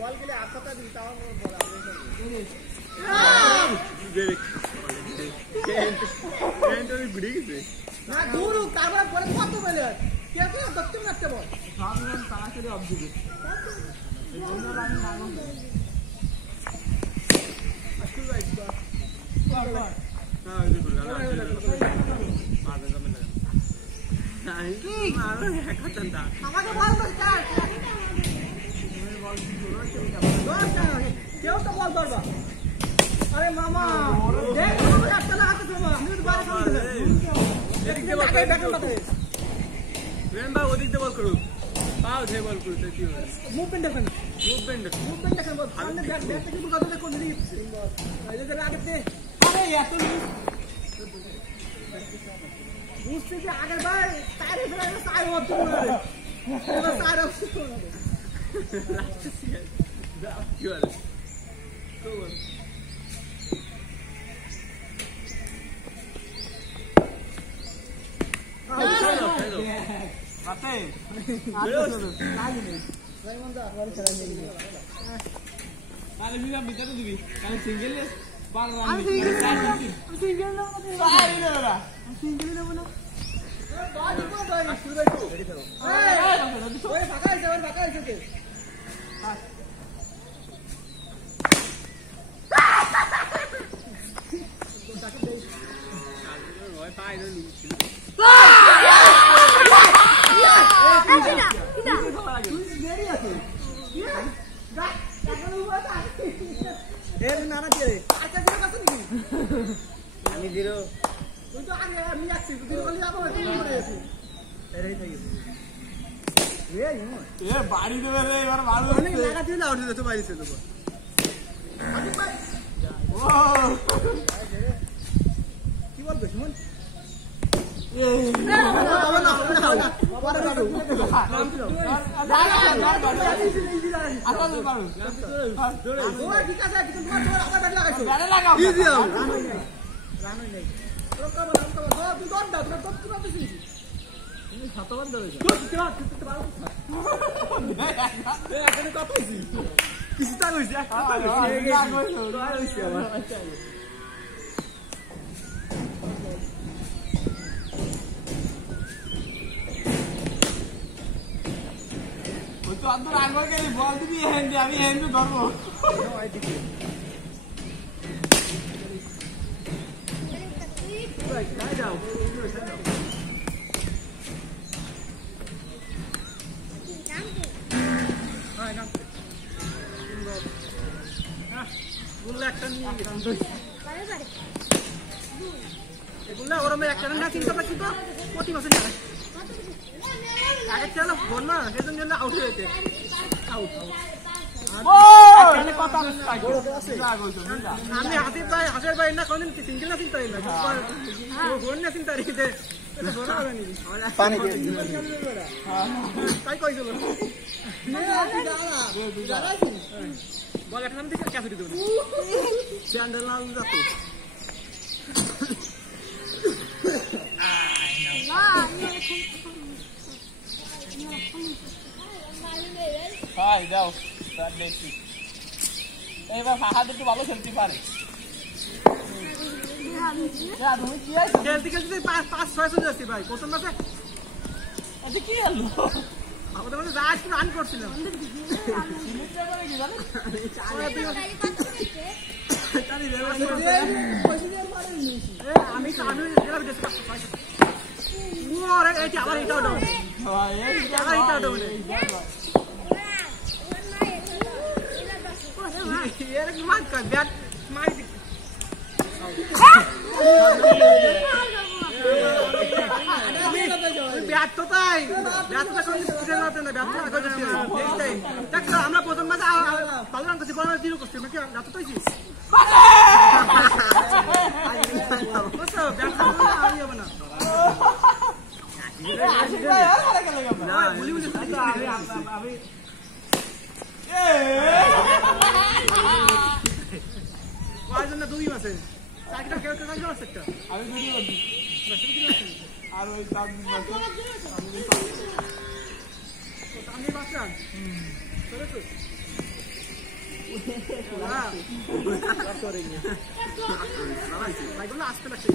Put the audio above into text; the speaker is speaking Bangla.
বল গেলে আটটা দিই তাও বল ঘুরে গেছে না দূর তারপরে পরে কত বলে কে কে দক্ষিণ রাখতে বল সামনে তাড়াতাড়ি অফ দিবি এই জন্য আমি নাম দেব আজকে রাইট বাস হ্যাঁ এই করে আমাকে বল তো কাট কেউ তো বল ধরবা আরে মামা দেখ একটা লাগাতে তো আমি তো বারে সামনে এদিক দিয়ে বল করে রেন ভাই ওদিক দিয়ে বল করু পাও ধে বল করু তুই কি হবে মুভমেন্ট দেখেন বল সামনে দেখ দেখ কি কথা দেখো দিদি এই যে আগে দে আরে এত বুঝতে যে আগে ভাই তারে ফেলে তাই হচ্ছে না রে এবার তারে হচ্ছে না কি বল তো বল আতে রাইমন্দা বাড়ি চলে যাবে তাহলে বিনা বিটাতে দিবি কাল সিঙ্গেল বার রান সিঙ্গেল না সাই না সিঙ্গেল না বলো বাদ কো ভাই শুরু করো রেডি করো ওই ফাঁকা আছে ওই পাই না বাড়ি দেবে রে এবার ভালো বাড়ি ছিল কি বলবে সুমন अंदर आगो के बॉल भी हैंड আমি হ্যান্ড ধরবো ভাই যাও হাই নাম গুল্লা একটা নিয়ে গেলাম বারে বারে গুল্লা ওরমে একটা না চিন্তা পাচ্ছি তো প্রতি মাসে না আগে চলো বল না সেজন জন্য আউট হয়েছে আউট আমি হাসির ভাই না কোনদিন সিঙ্গেল না চিন্তা না গোল না চিন্তা রেখে পানি তাই কইছিল বল একটা দিকে ক্যাচ দিতে হবে স্যান্ডেল না যাতো হাই যাও স্টার্ট দেখি এবার হাত একটু ভালো খেলতে পারে হ্যাঁ তুমি কি আইছো খেলতে খেলতে 5-6 চলে যাচ্ছে ভাই প্রথম ম্যাচে আচ্ছা কি হলো আমাদের মধ্যে যা একটু রান করছিলাম আমি আবার এটাও ডাউন মার কর ব্যাট মার ব্যর্থতাই ব্যর্থতা কোনো কিছু খুঁজে পাবে না ব্যর্থতা আগে যেতে দেখতেই দেখো আমরা প্রথম ম্যাচে ভালো রান করছি বড় জিরো করছি নাকি ব্যর্থতা হয়েছি বুঝছো ব্যর্থতা আর হবে না কয়জন না দুই মাসে চাকরিটা কেউ কেউ কাজ করছে একটা আমি ভিডিও করছি আর ওই তাবলিগ মাসে আমি বাঁচলাম চলে তো ভাইগুলো আসতে লাগছে